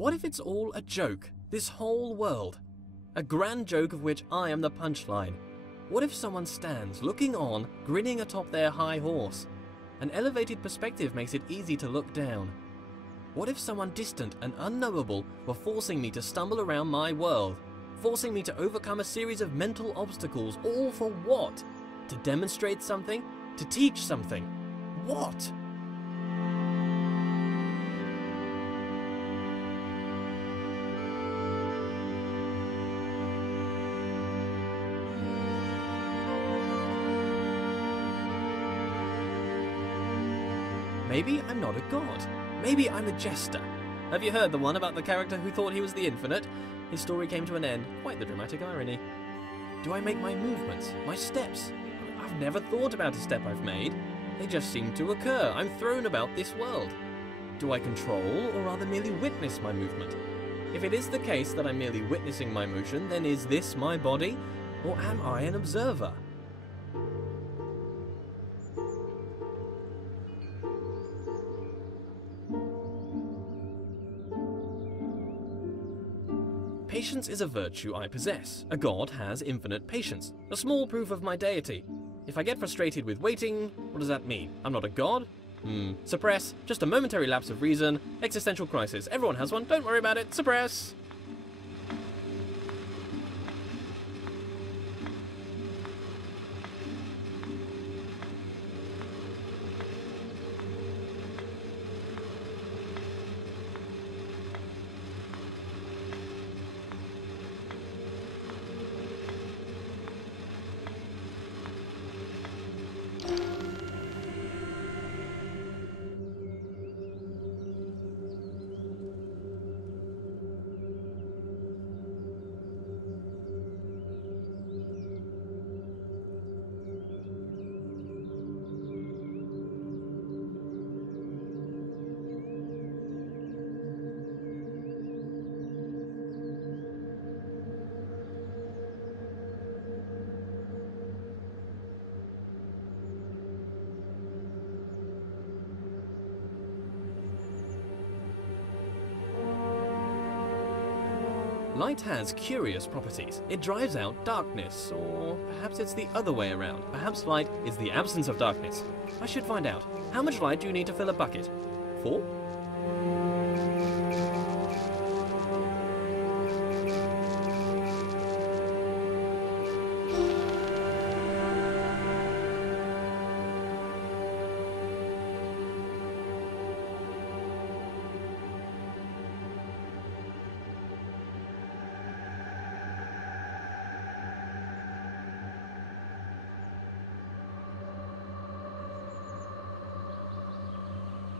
What if it's all a joke? This whole world? A grand joke of which I am the punchline. What if someone stands, looking on, grinning atop their high horse? An elevated perspective makes it easy to look down. What if someone distant and unknowable were forcing me to stumble around my world? Forcing me to overcome a series of mental obstacles, all for what? To demonstrate something? To teach something? What? Maybe I'm not a god. Maybe I'm a jester. Have you heard the one about the character who thought he was the infinite? His story came to an end. Quite the dramatic irony. Do I make my movements, my steps? I've never thought about a step I've made. They just seem to occur. I'm thrown about this world. Do I control or rather merely witness my movement? If it is the case that I'm merely witnessing my motion, then is this my body? Or am I an observer? Patience is a virtue I possess. A god has infinite patience. A small proof of my deity. If I get frustrated with waiting, what does that mean? I'm not a god? Suppress. Just a momentary lapse of reason. Existential crisis. Everyone has one. Don't worry about it. Suppress. Light has curious properties. It drives out darkness, or perhaps it's the other way around. Perhaps light is the absence of darkness. I should find out. How much light do you need to fill a bucket? 4?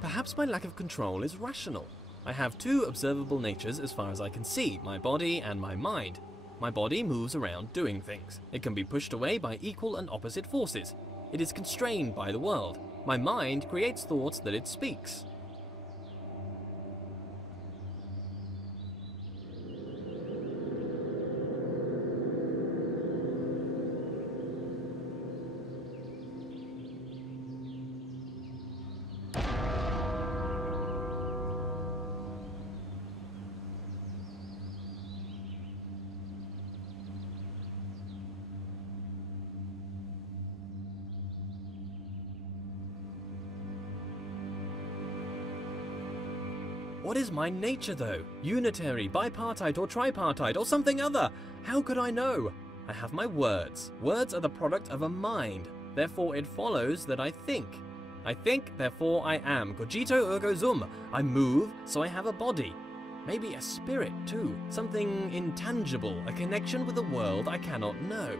Perhaps my lack of control is rational. I have two observable natures as far as I can see, my body and my mind. My body moves around doing things. It can be pushed away by equal and opposite forces. It is constrained by the world. My mind creates thoughts that it speaks. What is my nature though? Unitary, bipartite or tripartite or something other? How could I know? I have my words. Words are the product of a mind. Therefore it follows that I think. I think, therefore I am. Cogito ergo sum. I move, so I have a body. Maybe a spirit too. Something intangible, a connection with the world I cannot know.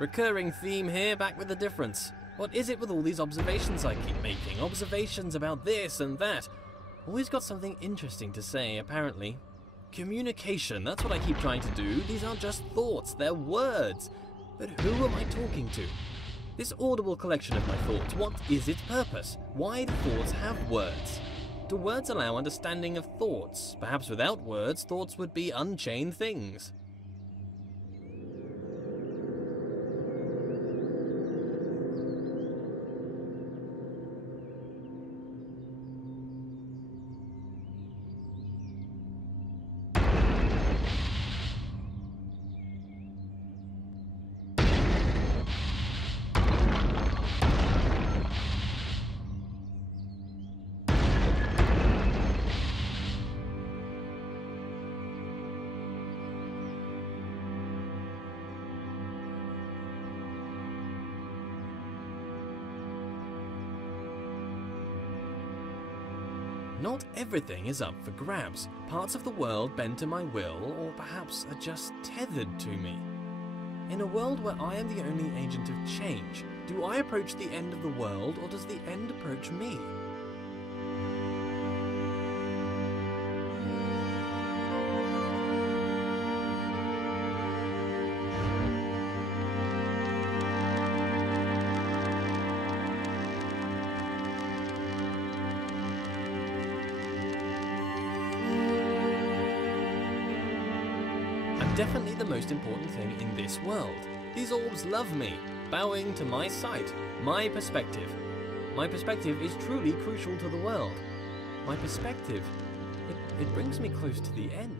Recurring theme here, back with a difference. What is it with all these observations I keep making? Observations about this and that. Always got something interesting to say, apparently. Communication, that's what I keep trying to do. These aren't just thoughts, they're words. But who am I talking to? This audible collection of my thoughts, what is its purpose? Why do thoughts have words? Do words allow understanding of thoughts? Perhaps without words, thoughts would be unchained things. Not everything is up for grabs. Parts of the world bend to my will, or perhaps are just tethered to me. In a world where I am the only agent of change, do I approach the end of the world, or does the end approach me? Definitely the most important thing in this world. These orbs love me, bowing to my sight, my perspective. My perspective is truly crucial to the world. My perspective, it brings me close to the end.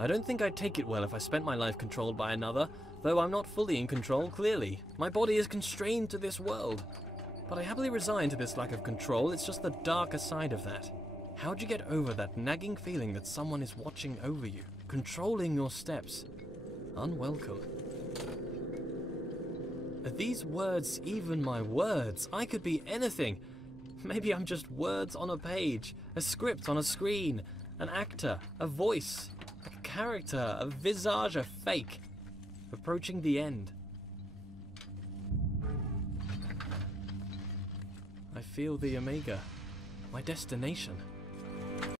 I don't think I'd take it well if I spent my life controlled by another, though I'm not fully in control, clearly. My body is constrained to this world. But I happily resign to this lack of control, it's just the darker side of that. How'd you get over that nagging feeling that someone is watching over you, controlling your steps? Unwelcome. Are these words even my words? I could be anything. Maybe I'm just words on a page, a script on a screen, an actor, a voice, a character, a visage, a fake. Approaching the end. I feel the Omega, my destination.